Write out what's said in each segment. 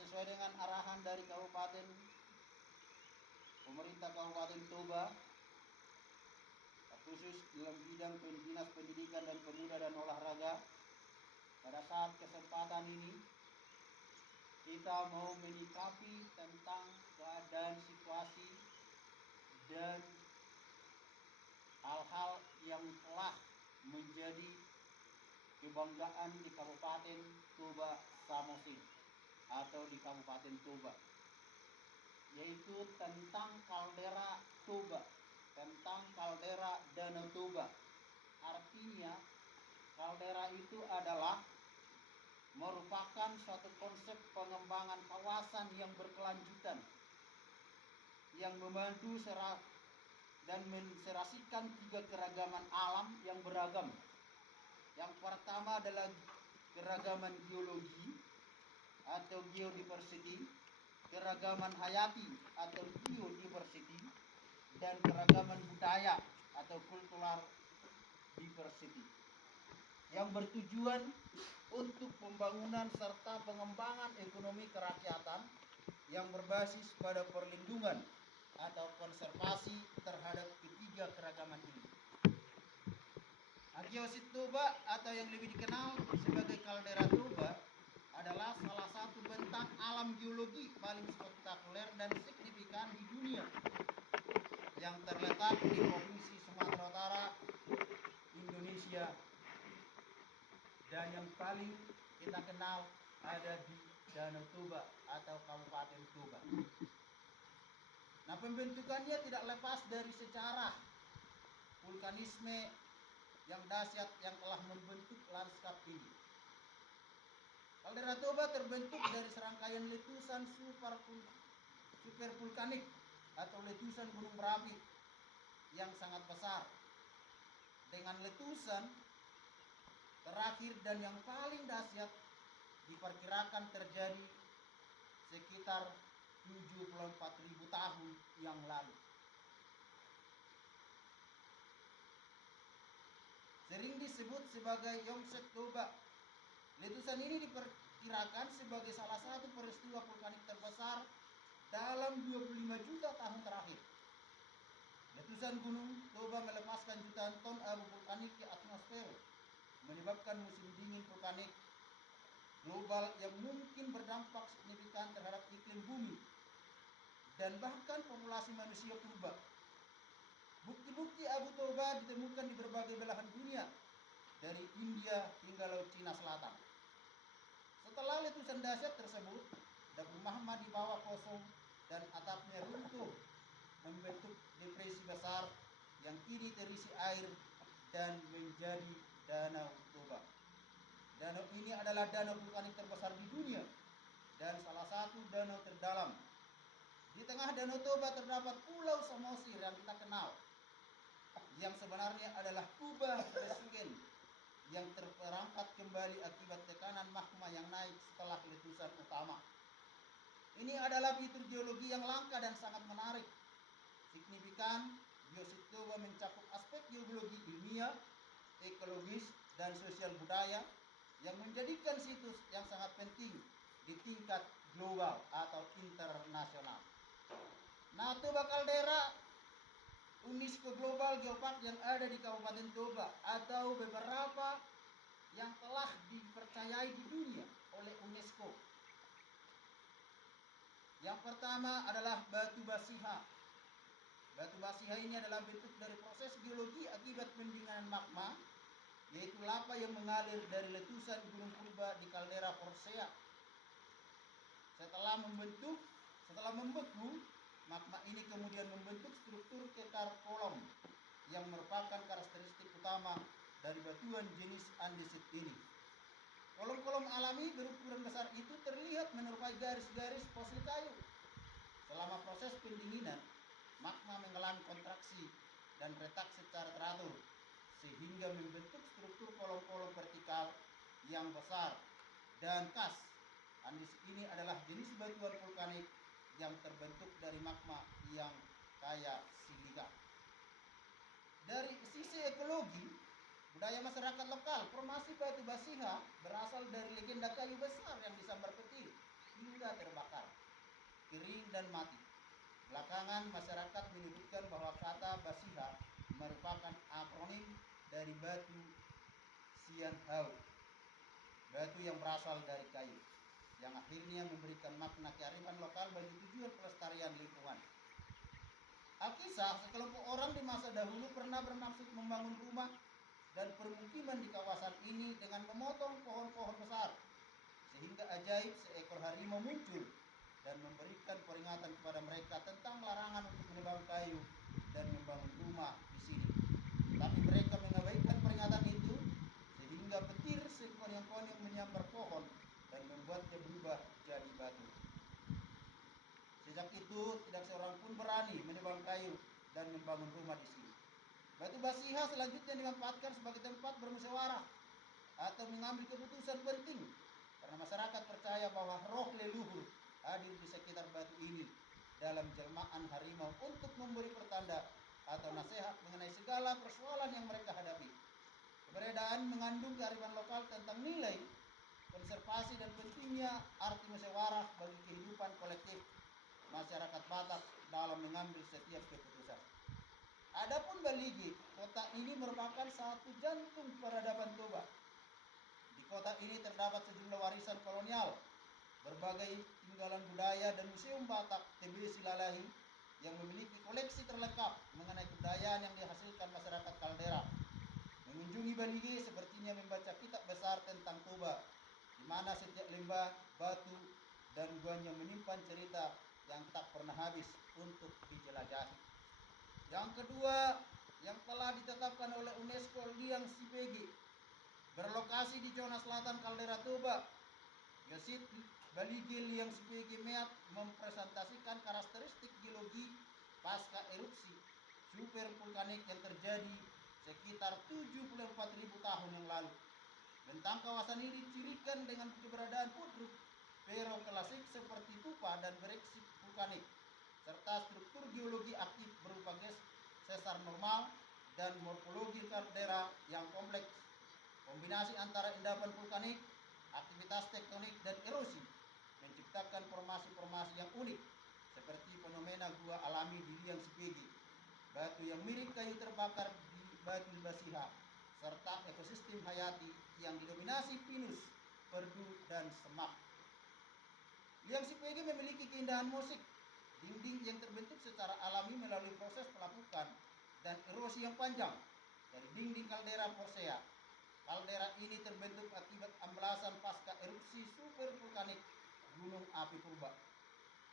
sesuai dengan arahan dari Kabupaten pemerintah Kabupaten Toba, khusus dalam bidang Dinas Pendidikan dan Pemuda dan Olahraga, pada saat kesempatan ini kita mau menyikapi tentang keadaan situasi dan hal-hal yang telah menjadi kebanggaan di Kabupaten Toba Samosir atau di Kabupaten Toba, yaitu tentang kaldera Toba, tentang kaldera Danau Toba. Artinya kaldera itu adalah merupakan suatu konsep pengembangan kawasan yang berkelanjutan yang membantu dan menserasikan tiga keragaman alam yang beragam. Yang pertama adalah keragaman geologi atau geodiversity, keragaman hayati atau biodiversity, dan keragaman budaya atau cultural diversity, yang bertujuan untuk pembangunan serta pengembangan ekonomi kerakyatan yang berbasis pada perlindungan atau konservasi terhadap ketiga keragaman ini. Geosit Toba atau yang lebih dikenal sebagai kaldera Toba adalah salah satu bentang alam geologi paling spektakuler dan signifikan di dunia yang terletak di Provinsi Sumatera Utara, Indonesia, dan yang paling kita kenal ada di Danau Toba atau Kabupaten Toba. Nah, pembentukannya tidak lepas dari sejarah vulkanisme yang dahsyat yang telah membentuk lanskap ini. Kaldera Toba terbentuk dari serangkaian letusan supervulkanik atau letusan gunung berapi yang sangat besar, dengan letusan terakhir dan yang paling dahsyat diperkirakan terjadi sekitar 74.000 tahun yang lalu. Sering disebut sebagai Yongset Toba. Letusan ini diperkirakan sebagai salah satu peristiwa vulkanik terbesar dalam 25 juta tahun terakhir. Letusan gunung Toba melepaskan jutaan ton abu vulkanik ke atmosfer, menyebabkan musim dingin vulkanik global yang mungkin berdampak signifikan terhadap iklim bumi dan bahkan populasi manusia purba. Bukti-bukti Abu Toba ditemukan di berbagai belahan dunia, dari India hingga Laut Cina Selatan. Setelah letusan dahsyat tersebut, dapur magma di bawah kosong dan atapnya runtuh, membentuk depresi besar yang kini terisi air dan menjadi Danau Toba. Danau ini adalah danau vulkanik terbesar di dunia dan salah satu danau terdalam. Di tengah Danau Toba terdapat Pulau Samosir yang kita kenal, yang sebenarnya adalah kubah resugen yang terperangkat kembali akibat tekanan magma yang naik setelah letusan utama. Ini adalah fitur geologi yang langka dan sangat menarik. Signifikan, Geosit Toba mencakup aspek geologi ilmiah, ekologis, dan sosial budaya yang menjadikan situs yang sangat penting di tingkat global atau internasional. Nah, Toba Caldera UNESCO Global Geopark yang ada di Kabupaten Toba atau beberapa yang telah dipercayai di dunia oleh UNESCO. Yang pertama adalah batu basiha. Batu basiha ini adalah bentuk dari proses geologi akibat pendinginan magma, yaitu lava yang mengalir dari letusan gunung purba di kaldera Persea. Setelah membeku, magma ini kemudian membentuk struktur kekar kolom yang merupakan karakteristik utama dari batuan jenis andesit ini. Kolom-kolom alami berukuran besar itu terlihat menyerupai garis-garis fosil kayu. Selama proses pendinginan, magma mengalami kontraksi dan retak secara teratur, sehingga membentuk struktur kolom-kolom vertikal yang besar dan khas. Andesit ini adalah jenis batuan vulkanik yang terbentuk dari magma yang kaya silika. Dari sisi ekologi, budaya masyarakat lokal, formasi batu basiha berasal dari legenda kayu besar yang disambar petir hingga terbang. kering dan mati. Belakangan masyarakat menyebutkan bahwa kata basiha merupakan akronim dari batu Sianhau, batu yang berasal dari kayu, yang akhirnya memberikan makna kearifan lokal bagi tujuan pelestarian lingkungan. Alkisah, sekelompok orang di masa dahulu pernah bermaksud membangun rumah dan permukiman di kawasan ini dengan memotong pohon-pohon besar, sehingga ajaib seekor harimau muncul dan memberikan peringatan kepada mereka tentang larangan untuk menebang kayu dan membangun rumah di sini. Tapi mereka mengabaikan peringatan itu, sehingga petir sekonyong-konyong menyambar pohon dan membuatnya berubah jadi batu. Sejak itu tidak seorang pun berani menebang kayu dan membangun rumah di sini. Batu basiha selanjutnya dimanfaatkan sebagai tempat bermusyawarah atau mengambil keputusan penting, karena masyarakat percaya bahwa roh leluhur hadir di sekitar batu ini dalam jelmaan harimau untuk memberi pertanda atau nasihat mengenai segala persoalan yang mereka hadapi. Keberadaan mengandung kearifan lokal tentang nilai konservasi dan pentingnya arti musyawarah bagi kehidupan kolektif masyarakat Batak dalam mengambil setiap keputusan. Adapun Baligi, kota ini merupakan satu jantung peradaban Toba. Di kota ini terdapat sejumlah warisan kolonial, berbagai tinggalan budaya dan museum Batak TB Silalahi yang memiliki koleksi terlengkap mengenai kebudayaan yang dihasilkan masyarakat kaldera. Mengunjungi Baligi sepertinya membaca kitab besar tentang Toba, di mana setiap lembah, batu, dan guanya menyimpan cerita yang tak pernah habis untuk dijelajahi. Yang kedua, yang telah ditetapkan oleh UNESCO, Liang Sipegi, berlokasi di zona selatan kaldera Toba. Geosit Baligi Liang Sipegi Meat mempresentasikan karakteristik geologi pasca erupsi super vulkanik yang terjadi sekitar 74.000 tahun yang lalu. Bentang kawasan ini dicirikan dengan keberadaan pudruk feroklasik seperti tufa dan bereksik vulkanik, serta struktur geologi aktif berupa sesar normal dan morfologi kaldera yang kompleks. Kombinasi antara endapan vulkanik, aktivitas tektonik, dan erosi menciptakan formasi-formasi yang unik, seperti fenomena gua alami di Liang Sipegi, batu yang mirip kayu terbakar di Batu Basiha, serta ekosistem hayati yang didominasi pinus, perdu, dan semak. Liang Sipegi memiliki keindahan musik, dinding yang terbentuk secara alami melalui proses pelapukan dan erosi yang panjang dari dinding kaldera Porsea. Kaldera ini terbentuk akibat amblasan pasca erupsi super vulkanik gunung api purba.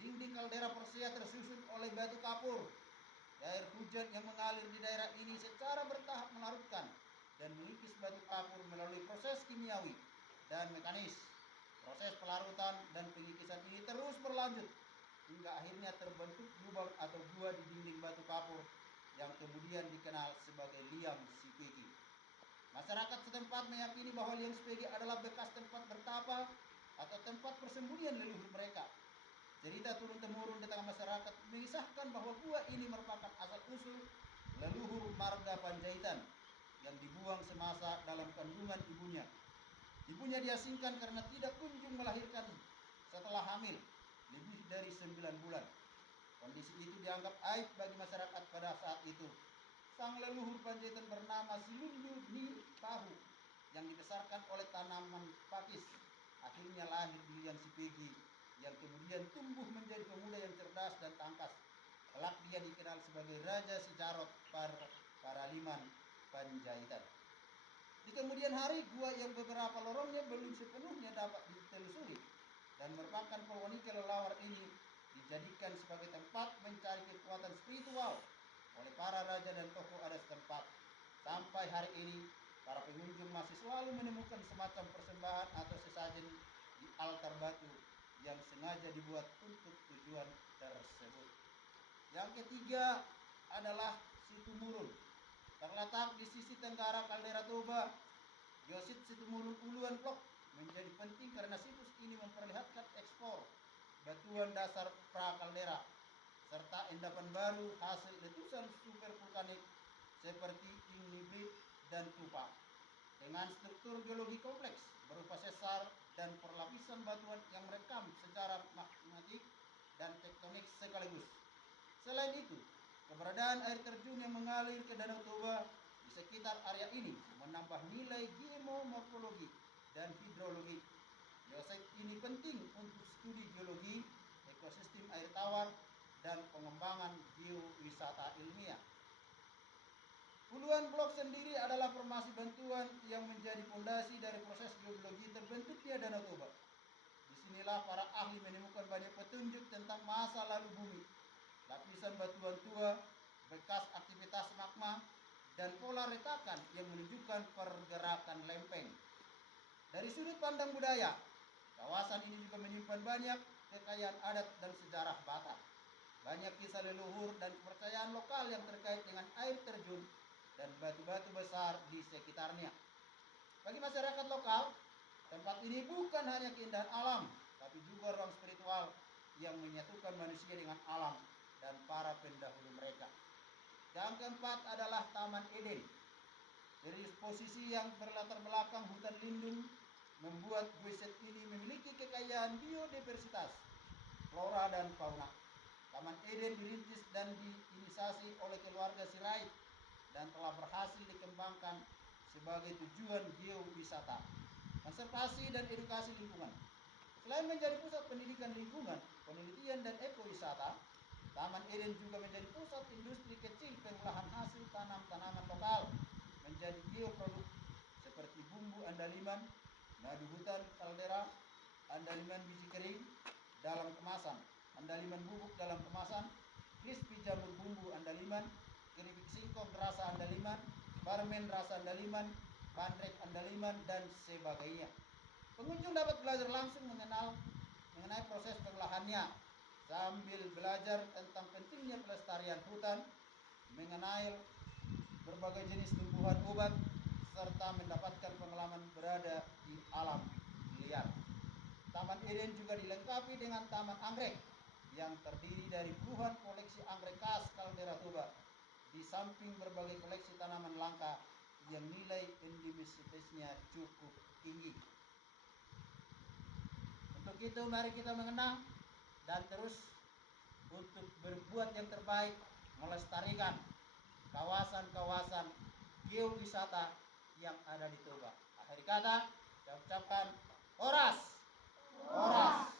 Dinding kaldera Porsea tersusun oleh batu kapur. Air hujan yang mengalir di daerah ini secara bertahap melarutkan dan mengikis batu kapur melalui proses kimiawi dan mekanis. Proses pelarutan dan pengikisan ini terus berlanjut hingga akhirnya terbentuk lubang atau gua di dinding batu kapur yang kemudian dikenal sebagai Liang Sipegi. Masyarakat setempat meyakini bahwa Liang Sipegi adalah bekas tempat bertapa atau tempat persembunyian leluhur mereka. Cerita turun-temurun di tengah masyarakat mengisahkan bahwa gua ini merupakan asal-usul leluhur marga Panjaitan yang dibuang semasa dalam kandungan ibunya. Ibunya diasingkan karena tidak kunjung melahirkan setelah hamil lebih dari 9 bulan. Kondisi itu dianggap aib bagi masyarakat pada saat itu. Sang leluhur Panjaitan bernama Silundu Ni Pahu yang dibesarkan oleh tanaman pakis akhirnya lahir di Liang Sipegi, yang kemudian tumbuh menjadi pemuda yang cerdas dan tangkas. Kelak dia dikenal sebagai Raja Sijarot Paraliman Panjaitan. Di kemudian hari, gua yang beberapa lorongnya belum sepenuhnya dapat ditelusuri dan merupakan koloni kelelawar ini dijadikan sebagai tempat mencari kekuatan spiritual oleh para raja dan tokoh adat setempat. Sampai hari ini, para pengunjung masih selalu menemukan semacam persembahan atau sesajen di altar batu yang sengaja dibuat untuk tujuan tersebut. Yang ketiga adalah Situmurun. Terletak di sisi tenggara kaldera Toba, geosit Situmurun Uluan Blok menjadi penting karena situs ini memperlihatkan ekspor batuan dasar prakaldera serta endapan baru hasil letusan super vulkanik seperti ignibit dan tufa. Dengan struktur geologi kompleks berupa sesar dan perlapisan batuan yang merekam secara magmatik dan Selain itu, keberadaan air terjun yang mengalir ke Danau Toba di sekitar area ini menambah nilai geomorfologi dan hidrologi. Geosite ini penting untuk studi geologi, ekosistem air tawar, dan pengembangan geowisata ilmiah. Puluhan blok sendiri adalah formasi bantuan yang menjadi fondasi dari proses geologi terbentuknya Danau Toba. Disinilah para ahli menemukan banyak petunjuk tentang masa lalu bumi, lapisan batuan tua, bekas aktivitas magma, dan pola retakan yang menunjukkan pergerakan lempeng. Dari sudut pandang budaya, kawasan ini juga menyimpan banyak kekayaan adat dan sejarah Batak. Banyak kisah leluhur dan kepercayaan lokal yang terkait dengan air terjun dan batu-batu besar di sekitarnya. Bagi masyarakat lokal, tempat ini bukan hanya keindahan alam, tapi juga ruang spiritual yang menyatukan manusia dengan alam dan para pendahulu mereka. Yang keempat adalah Taman Eden. Dari posisi yang berlatar belakang hutan lindung, membuat geoset ini memiliki kekayaan biodiversitas, flora dan fauna. Taman Eden dirintis dan diinisiasi oleh keluarga Sirait dan telah berhasil dikembangkan sebagai tujuan geowisata, konservasi dan edukasi lingkungan. Selain menjadi pusat pendidikan lingkungan, penelitian dan ekowisata, Taman Eden juga menjadi pusat industri kecil pengolahan hasil tanam tanaman lokal menjadi bioproduk seperti bumbu andaliman, madu hutan kaldera, andaliman biji kering dalam kemasan, andaliman bubuk dalam kemasan, crispy jamur bumbu andaliman, keripik singkong rasa andaliman, barmen rasa andaliman, bandrek andaliman, dan sebagainya. Pengunjung dapat belajar langsung mengenai proses pengolahannya sambil belajar tentang pentingnya pelestarian hutan, mengenai berbagai jenis tumbuhan obat, serta mendapatkan pengalaman berada di alam liar. Taman Eden juga dilengkapi dengan taman anggrek yang terdiri dari puluhan koleksi anggrek khas kaldera Toba, di samping berbagai koleksi tanaman langka yang nilai endemisitasnya cukup tinggi. Untuk itu mari kita mengenang dan terus untuk berbuat yang terbaik melestarikan kawasan-kawasan geowisata yang ada di Toba. Akhir kata, saya ucapkan Horas. Horas.